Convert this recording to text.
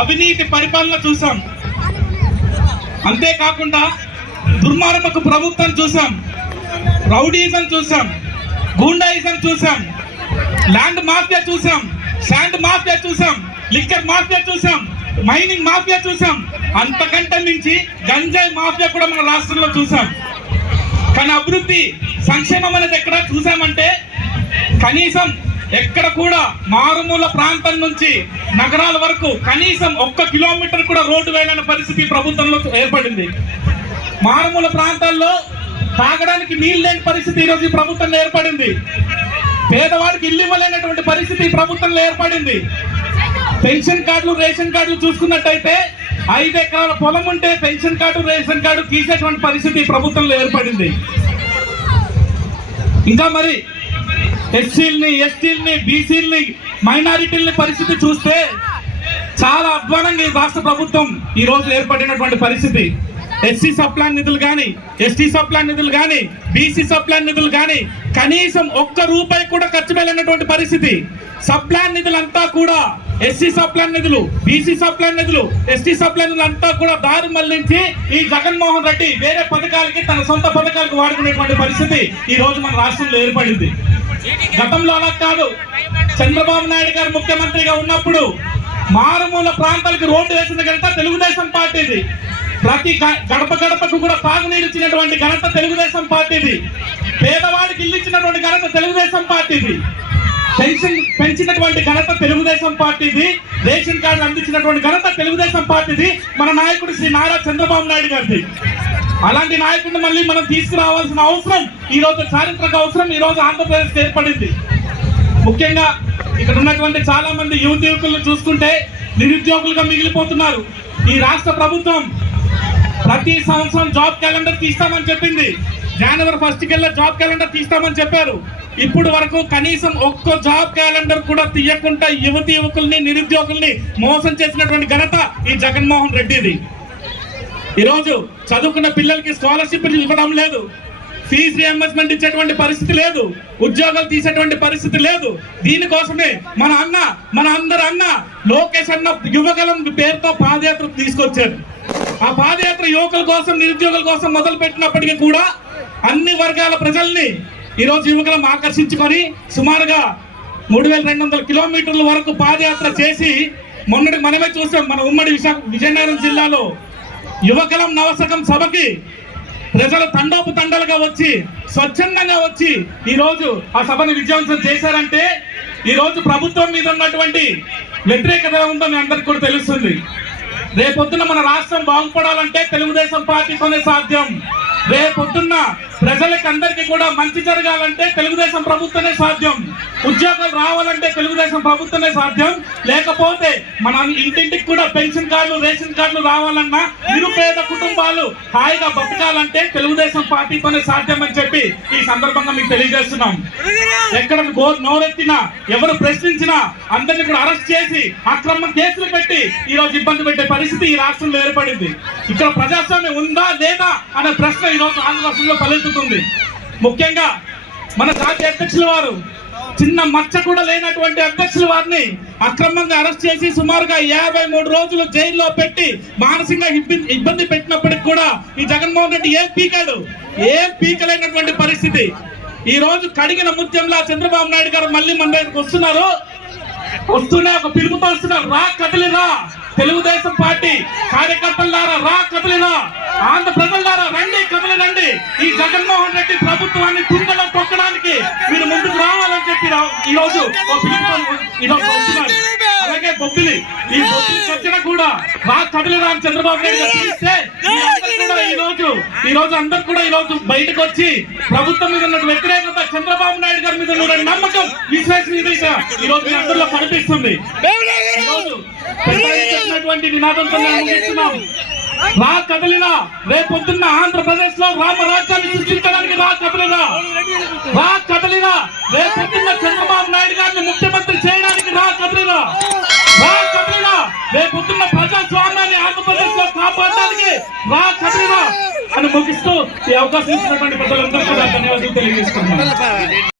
అవినీతి పరిపాలన చూసాం అంతేకాకుండా దుర్మార్గపు ప్రభుత్వం చూసాం రౌడీజం చూసాం గూండాయిజం చూసాం ల్యాండ్ మాఫియా చూసాం శాండ్ మాఫియా చూసాం లిక్కర్ మాఫియా చూసాం మైనింగ్ మాఫియా చూసాం అంతకంటే మించి గంజాయి మాఫియా కూడా మన రాష్ట్రంలో చూసాం కానీ అభివృద్ధి సంక్షేమం అనేది ఎక్కడ చూసామంటే కనీసం ఎక్కడ కూడా మారుమూల ప్రాంతం నుంచి నగరాల వరకు కనీసం ఒక్క కిలోమీటర్ కూడా రోడ్డు వేయలేని పరిస్థితి ప్రభుత్వంలో ఏర్పడింది. మారుమూల ప్రాంతాల్లో తాగడానికి నీళ్ళు లేని పరిస్థితి ఈరోజు ఈ ప్రభుత్వంలో ఏర్పడింది. పేదవాడికి ఇల్లు ఇవ్వలేనటువంటి పరిస్థితి ఈ ప్రభుత్వంలో ఏర్పడింది. పెన్షన్ కార్డులు రేషన్ కార్డులు చూసుకున్నట్టయితే ఐదు ఎకరాల పొలం ఉంటే పెన్షన్ కార్డు రేషన్ కార్డు తీసేటువంటి పరిస్థితి ఈ ప్రభుత్వంలో ఏర్పడింది. ఇంకా మరి ఎస్సీలని ఎస్టీల్ని బీసీలని మైనారిటీల్ని పరిస్థితి చూస్తే చాలా అధ్వానంగా ఈ రాష్ట్ర ప్రభుత్వం ఈ రోజు ఏర్పడినటువంటి పరిస్థితి. ఎస్సీ సప్లాన్ నిధులు కానీ ఎస్టీ సప్లాన్ నిధులు కానీ బీసీ సప్లాన్ నిధులు కానీ కనీసం ఒక్క రూపాయి కూడా ఖర్చు వెళ్ళినటువంటి పరిస్థితి. సప్లాన్ నిధులంతా కూడా ఎస్సీ సప్లాన్ నిధులు బీసీ సప్లాన్ నిధులు ఎస్టీ సప్లాన్ నిధులు అంతా కూడా దారి మళ్ళించి ఈ జగన్మోహన్ రెడ్డి వేరే పథకాలకి తన సొంత పథకాలకు వాడుకునేటువంటి పరిస్థితి ఈ రోజు మన రాష్ట్రంలో ఏర్పడింది. గతంలో అలా కాదు. చంద్రబాబు నాయుడు గారు ముఖ్యమంత్రిగా ఉన్నప్పుడు మారుమూల ప్రాంతాలకు రోడ్డు వేసిన ఘనత తెలుగుదేశం పార్టీది. ప్రతి గడప గడపకు కూడా తాగునీరు ఇచ్చినటువంటి ఘనత తెలుగుదేశం పార్టీది. పేదవాడికి ఇల్లు ఇచ్చినటువంటి ఘనత తెలుగుదేశం పార్టీది. పెన్షన్ పెంచినటువంటి ఘనత తెలుగుదేశం పార్టీది. రేషన్ కార్డు అందించినటువంటి ఘనత తెలుగుదేశం పార్టీది. మన నాయకుడు శ్రీ నారా చంద్రబాబు నాయుడు గారిది. అలాంటి నాయకుడిని మళ్ళీ మనం తీసుకురావాల్సిన అవసరం ఈ రోజు చారిత్రక అవసరం ఈ రోజు ఆంధ్రప్రదేశ్ ఏర్పడింది. ముఖ్యంగా ఇక్కడ ఉన్నటువంటి చాలా మంది యువత యువకులను చూసుకుంటే నిరుద్యోగులుగా మిగిలిపోతున్నారు. ఈ రాష్ట్ర ప్రభుత్వం ప్రతి సంవత్సరం జాబ్ క్యాలెండర్ తీస్తామని చెప్పింది. జనవరి ఫస్ట్ కల్లా జాబ్ క్యాలెండర్ తీస్తామని చెప్పారు. ఇప్పుడు వరకు కనీసం ఒక్క జాబ్ క్యాలెండర్ కూడా తీయకుండా యువతి యువకుల్ని నిరుద్యోగుల్ని మోసం చేసినటువంటి ఘనత ఈ జగన్మోహన్ రెడ్డిది. ఈరోజు చదువుకున్న పిల్లలకి స్కాలర్షిప్ ఇవ్వడం లేదు. ఫీజు రియంబర్స్మెంట్ ఇచ్చేటువంటి పరిస్థితి లేదు. ఉద్యోగాలు తీసేటువంటి పరిస్థితి లేదు. దీనికోసమే మన అన్న మన అందరి అన్న లోకేష్ అన్న యువగలం పేరుతో పాదయాత్ర తీసుకొచ్చారు. ఆ పాదయాత్ర యువకుల కోసం నిరుద్యోగుల కోసం మొదలు పెట్టినప్పటికీ కూడా అన్ని వర్గాల ప్రజల్ని ఈరోజు యువకులం ఆకర్షించుకొని సుమారుగా మూడు వేల రెండు వందల కిలోమీటర్ల వరకు పాదయాత్ర చేసి మొన్నటి మనమే చూసాం. మన ఉమ్మడి విశాఖ విజయనగరం జిల్లాలో యువకలం నవసకం సభకి ప్రజలు తండోపు తండలుగా వచ్చి స్వచ్ఛందంగా వచ్చి ఈరోజు ఆ సభను విజయవంతం చేశారంటే ఈరోజు ప్రభుత్వం మీద ఉన్నటువంటి వ్యతిరేకత ఉందో మీ అందరికి కూడా తెలుస్తుంది. రేపొద్దున మన రాష్ట్రం బాగుపడాలంటే తెలుగుదేశం పార్టీతోనే సాధ్యం. రేపొద్దున్న ప్రజలకి అందరికీ కూడా మంచి జరగాలంటే తెలుగుదేశం ప్రభుత్వమే సాధ్యం. ఉద్యోగాలు రావాలంటే తెలుగుదేశం ప్రభుత్వమే సాధ్యం. లేకపోతే మన ఇంటింటికి కూడా పెన్షన్ కార్డులు రేషన్ కార్డులు రావాలన్నా నిరుపేద కుటుంబాలు హాయిగా బతకాలంటే తెలుగుదేశం పార్టీతోనే సాధ్యం అని చెప్పి ఈ సందర్భంగా మీకు తెలియజేస్తున్నాం. ఎక్కడ నోరెత్తినా ఎవరు ప్రశ్నించినా అందరిని కూడా అరెస్ట్ చేసి అక్రమ కేసులు పెట్టి ఈ రోజు ఇబ్బంది పెట్టే పరిస్థితి ఈ రాష్ట్రంలో ఏర్పడింది. ఇక్కడ ప్రజాస్వామ్యం ఉందా లేదా అనే ప్రశ్న ఈ రోజు ఆంధ్ర రాష్ట్రంలో జరుగుతుంది ముఖ్యంగా మన జాతీయ అధ్యక్షుల వారు చిన్న మచ్చ కూడా లేనటువంటి అధ్యక్షుల వారిని అక్రమంగా అరెస్ట్ చేసి సుమారుగా యాభై మూడు రోజులు జైల్లో పెట్టి మానసికంగా ఇబ్బంది ఇబ్బంది పెట్టినప్పటికి కూడా ఈ జగన్మోహన్ రెడ్డి ఏం పీకాడు? ఏం పీకలేనటువంటి పరిస్థితి. ఈ రోజు కడిగిన ముత్యంలా చంద్రబాబు నాయుడు గారు మళ్ళీ మన దగ్గరకు వస్తున్నారు. వస్తూనే ఒక పిలుపుతో వస్తున్నారు. రా కదలిరా. తెలుగుదేశం పార్టీ కార్యకర్తలారా రా కదలిరా. ఆంధ్ర ప్రజలారా రండి కదలి రండి. ఈ జగన్మోహన్ రెడ్డి ప్రభుత్వాన్ని తుంగలో తొక్కడానికి మీరు ముందుకు రావాలని చెప్పి ఈ రోజు ఒక అలాగే బొబ్బిలి ఈ బొబ్బిలి చర్చన కూడా మా కదలిరా అని చంద్రబాబు నాయుడు పిలిస్తే ఈ రోజు ఈ రోజు అందరు కూడా ఈ రోజు బయటకు వచ్చి ప్రభుత్వం మీద ఉన్న వ్యతిరేకత చంద్రబాబు నాయుడు గారి మీద ఉన్న నమ్మకం విశ్వసనీయత ఈ రోజు మీ అందరిలో కనిపిస్తుంది. ఈ రోజు నినాదంతో మేము ముగిస్తున్నాం. రా కదలిరా. రేపొద్దున్న ఆంధ్రప్రదేశ్లో రామ రాజ్యాన్ని సృష్టించడానికి రా కదలిరా. రా కదలిరా. రేపొద్దున్న చంద్రబాబు నాయుడు గారిని ముఖ్యమంత్రి చేయడానికి రా కదలిరా. రా కదలిరా. రేపొద్దున్న ప్రజాస్వామ్యాన్ని ఆంధ్రప్రదేశ్లో కాపాడడానికి రా కదలిరా. అని ముగిస్తూ ఈ అవకాశం ఇచ్చినటువంటి ప్రజలందరికీ కూడా ధన్యవాదాలు తెలియజేస్తున్నాను.